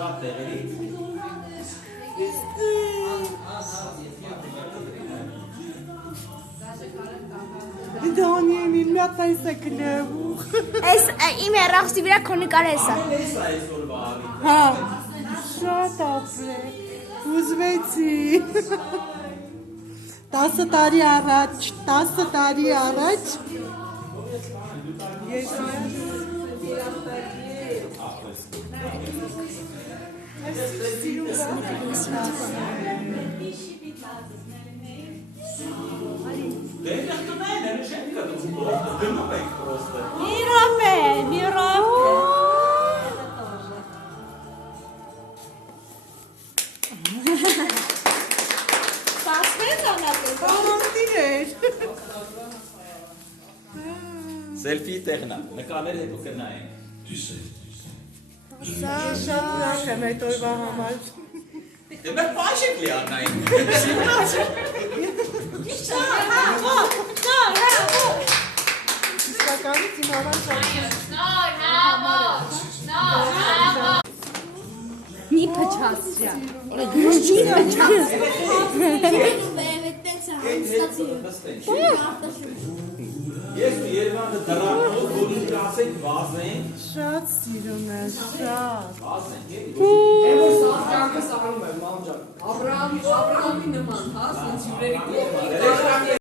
Շատ տեղերից։ Դոնին միատայս է կլևու։ Այս իմ երախսի վրա քո նկարը էսա։ Այս է այսօրվա արի։ Հա, շատ ապրե, ուզվեցի։ 10 տարի առաջ, 10 տարի առաջ։ Ես Դե կնային, են չեն կտում պրոստը, դնում ենք պրոստը։ մի րոպե։ Սասվեց անատը։ Պարոնտիր էր։ Սելֆի տեղնա, նկարներ հետո կնային։ Շատ ուրախ եմ այդ օրվա համար։ Դե մեր պաշեք լիանային։ Իսկականից իմ համար Մի փչացրյա։ Ես ու Երևանը դրանով, որ ինձ ասենք վազենք։ շատ սիրում եմ, շատ։ Վազենք, Եմ որ սաղ կյանքը սաղանում եմ, մամջան։ Աբրահամի նման, հա, սենց հյուրերի կողմի։